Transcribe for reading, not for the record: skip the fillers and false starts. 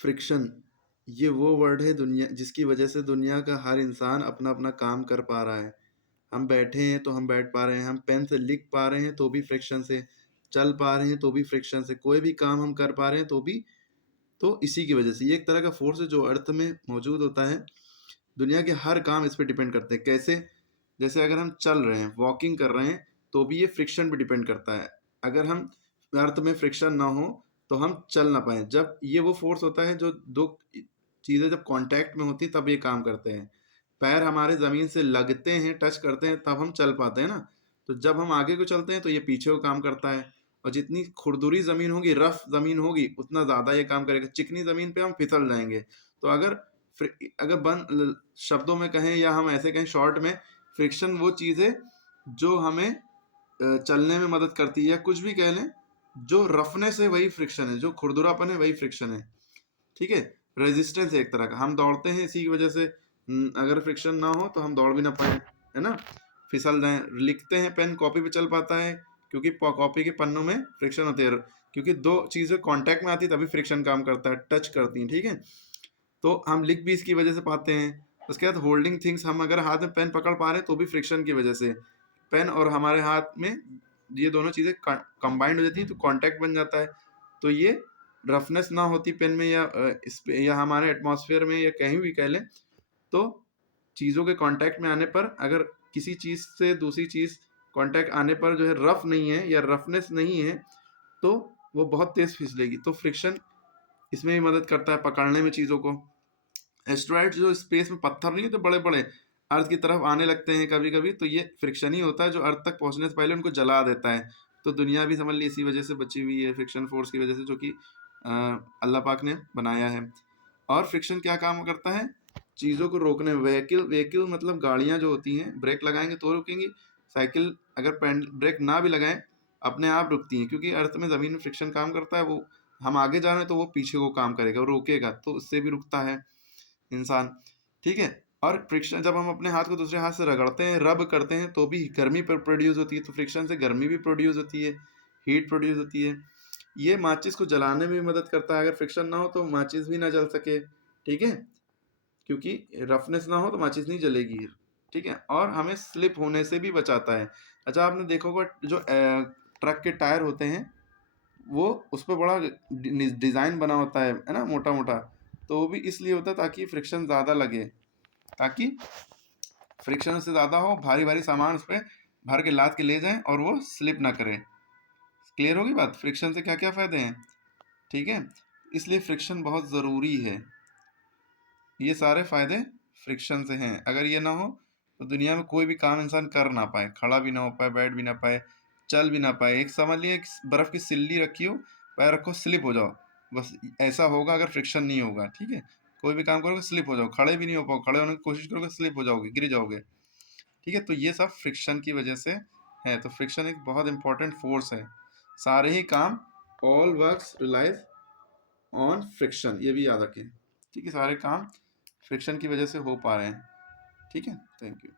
Friction, ये वो word है दुनिया जिसकी वजह से दुनिया का हर इंसान अपना अपना काम कर पा रहा है। हम बैठे हैं तो हम बैठ पा रहे हैं, हम पेन से लिख पा रहे हैं तो भी फ्रिक्शन से, चल पा रहे हैं तो भी फ्रिक्शन से, कोई भी काम हम कर पा रहे हैं तो भी, तो इसी की वजह से। ये एक तरह का फोर्स है जो अर्थ में मौजूद होता है। दुनिया के हर काम इस पे डिपेंड करते हैं। कैसे? जैसे अगर हम चल रहे हैं, वॉकिंग कर रहे हैं, तो भी ये फ्रिक्शन पे डिपेंड करता है। अगर हम अर्थ में फ्रिक्शन ना हो तो हम चल ना पाए। जब ये वो फोर्स होता है जो दो चीजें जब कांटेक्ट में होती तब ये काम करते हैं। पैर हमारे जमीन से लगते हैं, टच करते हैं, तब हम चल पाते हैं ना। तो जब हम आगे को चलते हैं तो ये पीछे को काम करता है। और जितनी खुरदुरी जमीन होगी, रफ जमीन होगी, उतना ज्यादा ये काम करेगा। चिकनी जमीन पे हम फिसल जाएंगे। तो अगर बंद शब्दों में कहें या हम ऐसे कहें शॉर्ट में, फ्रिक्शन वो चीज है जो हमें चलने में मदद करती है। या कुछ भी कह लें, जो रफनेस है वही फ्रिक्शन है, जो खुरदुरापन है वही फ्रिक्शन है। ठीक है? रेजिस्टेंस है एक तरह का। हम दौड़ते हैं इसी की वजह से। अगर फ्रिक्शन ना हो तो हम दौड़ भी ना पाए, है ना, फिसल जाए। लिखते हैं, पेन कॉपी पे चल पाता है क्योंकि कॉपी के पन्नों में फ्रिक्शन होती है। क्योंकि दो चीजें कांटेक्ट में आती है तभी फ्रिक्शन काम करता है, टच करती हैं। ठीक है? तो हम लिख भी इसकी वजह से पाते हैं। उसके बाद होल्डिंग थिंग्स, हम अगर हाथ में पेन पकड़ पा रहे हैं तो भी फ्रिक्शन की वजह से। पेन और हमारे हाथ में ये दोनों चीज़ें कंबाइंड हो जाती है तो कांटेक्ट बन जाता है। तो ये रफनेस ना होती पेन में या या हमारे एटमॉस्फेयर में या कहीं भी कह लें, तो चीज़ों के कांटेक्ट में आने पर, अगर किसी चीज़ से दूसरी चीज़ कांटेक्ट आने पर जो है रफ नहीं है या रफनेस नहीं है, तो वो बहुत तेज फिसलेगी। तो फ्रिक्शन इसमें भी मदद करता है पकड़ने में चीज़ों को। एस्ट्रॉइड जो स्पेस में पत्थर नहीं होते बड़े बड़े, अर्थ की तरफ आने लगते हैं कभी कभी, तो ये फ्रिक्शन ही होता है जो अर्थ तक पहुंचने से पहले उनको जला देता है। तो दुनिया भी समझ ली इसी वजह से बची हुई है, फ्रिक्शन फोर्स की वजह से, जो कि अल्लाह पाक ने बनाया है। और फ्रिक्शन क्या काम करता है? चीज़ों को रोकने में। व्हीकल व्हीकल मतलब गाड़ियाँ जो होती हैं, ब्रेक लगाएंगे तो रुकेंगी। साइकिल अगर ब्रेक ना भी लगाएं, अपने आप रुकती हैं, क्योंकि अर्थ में ज़मीन में फ्रिक्शन काम करता है। वो हम आगे जा रहे हैं तो वो पीछे को काम करेगा, वो रोकेगा, तो उससे भी रुकता है इंसान। ठीक है? और फ्रिक्शन, जब हम अपने हाथ को दूसरे हाथ से रगड़ते हैं, रब करते हैं, तो भी गर्मी प्रोड्यूस होती है। तो फ्रिक्शन से गर्मी भी प्रोड्यूस होती है, हीट प्रोड्यूस होती है। ये माचिस को जलाने में भी मदद करता है। अगर फ्रिक्शन ना हो तो माचिस भी ना जल सके। ठीक है? क्योंकि रफनेस ना हो तो माचिस नहीं जलेगी। ठीक है? और हमें स्लिप होने से भी बचाता है। अच्छा, आपने देखा होगा जो ट्रक के टायर होते हैं, वो उस पर बड़ा डिज़ाइन बना होता है ना, मोटा मोटा। तो वो भी इसलिए होता है ताकि फ्रिक्शन ज़्यादा लगे, ताकि फ्रिक्शन से ज़्यादा हो, भारी भारी सामान उस पर भर के लाद के ले जाएं और वो स्लिप ना करे। क्लियर होगी बात? फ्रिक्शन से क्या क्या फ़ायदे हैं? ठीक है? इसलिए फ्रिक्शन बहुत ज़रूरी है। ये सारे फ़ायदे फ्रिक्शन से हैं। अगर ये ना हो तो दुनिया में कोई भी काम इंसान कर ना पाए, खड़ा भी ना हो पाए, बैठ भी ना पाए, चल भी ना पाए। एक समझ लिए, एक बर्फ़ की सिल्ली रखी हो, पैर रखो, स्लिप हो जाओ। बस ऐसा होगा अगर फ्रिक्शन नहीं होगा। ठीक है? कोई भी काम करोगे स्लिप हो जाओ, खड़े भी नहीं हो पाओ, खड़े होने की कोशिश करोगे स्लिप हो जाओगे, गिर जाओगे। ठीक है? तो ये सब फ्रिक्शन की वजह से है। तो फ्रिक्शन एक बहुत इंपॉर्टेंट फोर्स है। सारे ही काम, all works relies on friction, ये भी याद रखें। ठीक है? सारे काम फ्रिक्शन की वजह से हो पा रहे हैं। ठीक है? Thank you.